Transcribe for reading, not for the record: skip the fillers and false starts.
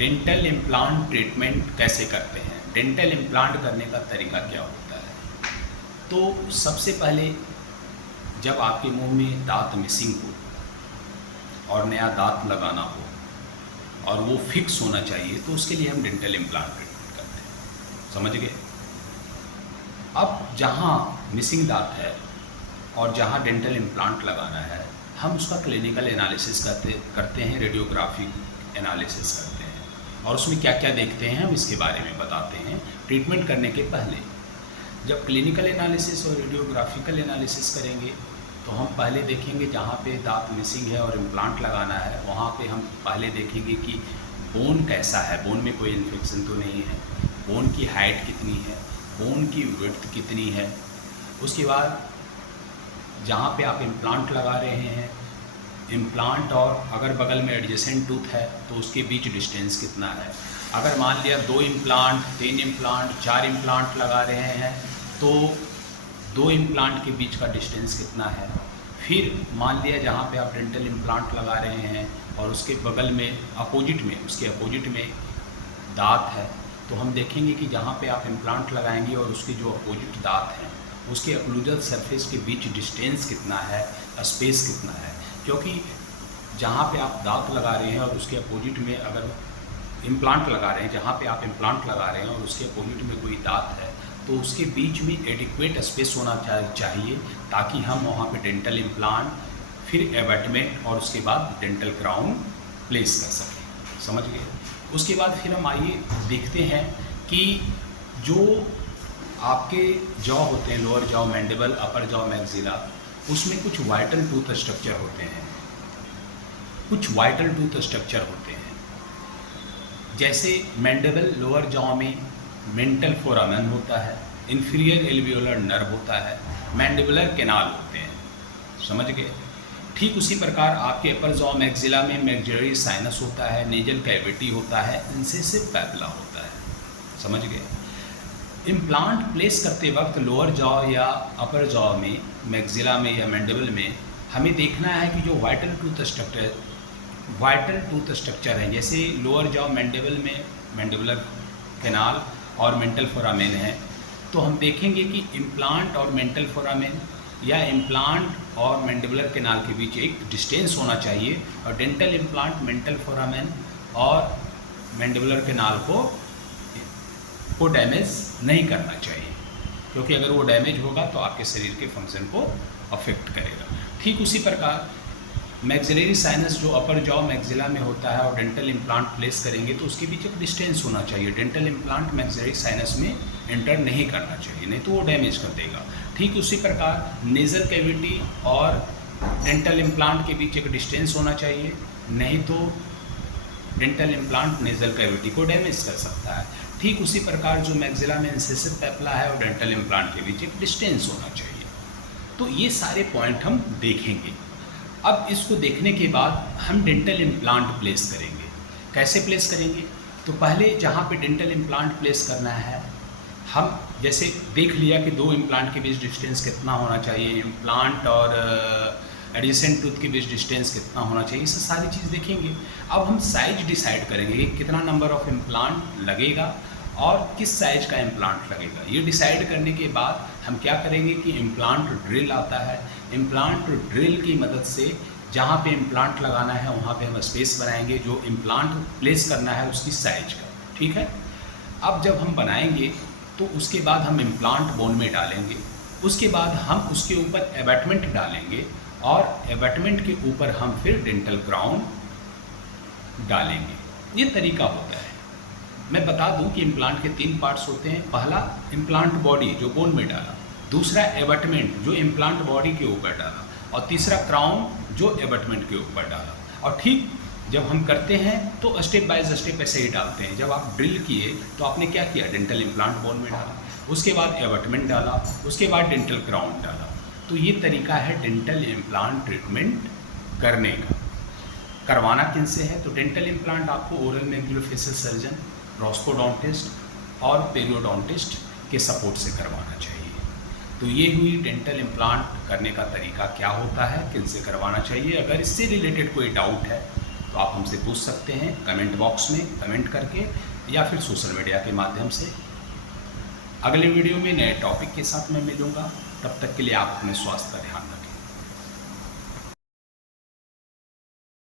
Dental implant treatment कैसे करते हैं, डेंटल इम्प्लांट करने का तरीका क्या होता है। तो सबसे पहले जब आपके मुंह में दांत मिसिंग हो और नया दांत लगाना हो और वो फिक्स होना चाहिए, तो उसके लिए हम डेंटल इम्प्लांट ट्रीटमेंट करते हैं। समझ गए। अब जहाँ मिसिंग दांत है और जहाँ डेंटल इम्प्लांट लगाना है, हम उसका क्लिनिकल एनालिसिस करते हैं, रेडियोग्राफिक एनालिसिस करते हैं और उसमें क्या क्या देखते हैं हम इसके बारे में बताते हैं ट्रीटमेंट करने के पहले। जब क्लिनिकल एनालिसिस और रेडियोग्राफिकल एनालिसिस करेंगे तो हम पहले देखेंगे जहाँ पे दांत मिसिंग है और इम्प्लांट लगाना है, वहाँ पे हम पहले देखेंगे कि बोन कैसा है, बोन में कोई इन्फेक्शन तो नहीं है, बोन की हाइट कितनी है, बोन की विड्थ कितनी है। उसके बाद जहाँ पे आप इम्प्लांट लगा रहे हैं, इम्प्लांट और अगर बगल में एडजेसेंट टूथ है तो उसके बीच डिस्टेंस कितना है। अगर मान लिया 2 इम्प्लांट, 3 इम्प्लांट, 4 इम्प्लांट लगा रहे हैं तो 2 इम्प्लांट के बीच का डिस्टेंस कितना है। फिर मान लिया जहाँ पे आप डेंटल इम्प्लांट लगा रहे हैं और उसके बगल में उसके अपोजिट में दांत है, तो हम देखेंगे कि जहाँ पे आप इम्प्लांट लगाएंगे और उसके जो अपोजिट दांत हैं उसके अक्लूजल सरफेस के बीच डिस्टेंस कितना है, स्पेस कितना है। क्योंकि जहाँ पे आप दांत लगा रहे हैं और उसके अपोजिट में अगर इम्प्लांट लगा रहे हैं, जहाँ पे आप इम्प्लांट लगा रहे हैं और उसके अपोजिट में कोई दांत है, तो उसके बीच में एडिक्वेट स्पेस होना चाहिए ताकि हम वहाँ पे डेंटल इम्प्लांट, फिर एबैटमेंट और उसके बाद डेंटल क्राउन प्लेस कर सकें। समझ गए। उसके बाद फिर हम आइए देखते हैं कि जो आपके जॉ होते हैं, लोअर जॉ, मैंडिबल, अपर जॉ, मैक्सिला, उसमें कुछ वाइटल टूथ स्ट्रक्चर होते हैं, कुछ वाइटल टूथ स्ट्रक्चर होते हैं। जैसे मैंडिबल लोअर जॉ में मेंटल फोरामेन होता है, इंफीरियर एल्वियोलर नर्व होता है, मैंडिबुलर कैनाल होते हैं। समझ गए। ठीक उसी प्रकार आपके अपर जॉ मैक्सिला में मैक्सिलरी साइनस होता है, नेजल कैविटी होता है, इंसिसिव पैपिला होता है। समझ गए। इम्प्लांट प्लेस करते वक्त लोअर जॉ या अपर जॉ में, मैक्सिला में या मैंडिबल में हमें देखना है कि जो वाइटल टूथ स्ट्रक्चर है, जैसे लोअर जॉ मैंडिबल में मैंडिबुलर कैनाल और मेंटल फोरामेन है, तो हम देखेंगे कि इम्प्लांट और मेंटल फोरामेन या इम्प्लांट और मैंडिबुलर कैनाल के बीच एक डिस्टेंस होना चाहिए और डेंटल इम्प्लांट, मेंटल फोरामेन और मैंडिबुलर कैनाल को डैमेज नहीं करना चाहिए, क्योंकि अगर वो डैमेज होगा तो आपके शरीर के फंक्शन को अफेक्ट करेगा। ठीक उसी प्रकार मैक्सिलरी साइनस जो अपर जॉ मैक्सिला में होता है और डेंटल इम्प्लांट प्लेस करेंगे तो उसके बीच एक डिस्टेंस होना चाहिए। डेंटल इम्प्लांट मैक्सिलरी साइनस में एंटर नहीं करना चाहिए, नहीं तो वो डैमेज कर देगा। ठीक उसी प्रकार नेजल कैविटी और डेंटल इम्प्लांट के बीच एक डिस्टेंस होना चाहिए, नहीं तो डेंटल इम्प्लांट नेजल कैविटी को डैमेज कर सकता है। ठीक उसी प्रकार जो मैक्सिला में इंसिसिव पैपिला है और डेंटल इम्प्लांट के बीच एक डिस्टेंस होना चाहिए। तो ये सारे पॉइंट हम देखेंगे। अब इसको देखने के बाद हम डेंटल इम्प्लांट प्लेस करेंगे। कैसे प्लेस करेंगे? तो पहले जहाँ पे डेंटल इम्प्लांट प्लेस करना है, हम जैसे देख लिया कि 2 इम्प्लांट के बीच डिस्टेंस कितना होना चाहिए, इम्प्लांट और एडिसेंट टूथ के बीच डिस्टेंस कितना होना चाहिए, ये सारी चीज़ देखेंगे। अब हम साइज डिसाइड करेंगे कि कितना नंबर ऑफ इम्प्लांट लगेगा और किस साइज का इम्प्लांट लगेगा। ये डिसाइड करने के बाद हम क्या करेंगे कि इम्प्लांट ड्रिल आता है, इम्प्लांट ड्रिल की मदद से जहाँ पे इम्प्लांट लगाना है वहाँ पे हम स्पेस बनाएंगे जो इम्प्लांट प्लेस करना है उसकी साइज का। ठीक है। अब जब हम बनाएंगे तो उसके बाद हम इम्प्लांट बोन में डालेंगे, उसके बाद हम उसके ऊपर एबैटमेंट डालेंगे और एबैटमेंट के ऊपर हम फिर डेंटल क्राउन डालेंगे। ये तरीका होता है। मैं बता दूं कि इम्प्लांट के 3 पार्ट्स होते हैं। पहला इम्प्लांट बॉडी जो बोन में डाला, दूसरा एबैटमेंट जो इम्प्लांट बॉडी के ऊपर डाला और तीसरा क्राउन जो एबैटमेंट के ऊपर डाला। और ठीक जब हम करते हैं तो स्टेप बाय स्टेप ऐसे ही डालते हैं। जब आप ड्रिल किए तो आपने क्या किया, डेंटल इम्प्लांट बोन में डाला, उसके बाद एबैटमेंट डाला, उसके बाद डेंटल क्राउन डाला। तो ये तरीका है डेंटल इम्प्लांट ट्रीटमेंट करने का। करवाना किन से है? तो डेंटल इम्प्लांट आपको ओरल मैक्सिलोफेशियल सर्जन, प्रोस्टोडोंटिस्ट और पेरियोडोंटिस्ट के सपोर्ट से करवाना चाहिए। तो ये हुई डेंटल इम्प्लांट करने का तरीका क्या होता है, किन से करवाना चाहिए। अगर इससे रिलेटेड कोई डाउट है तो आप हमसे पूछ सकते हैं कमेंट बॉक्स में कमेंट करके या फिर सोशल मीडिया के माध्यम से। अगले वीडियो में नए टॉपिक के साथ मैं मिलूँगा। तब तक के लिए आप अपने स्वास्थ्य का ध्यान रखें।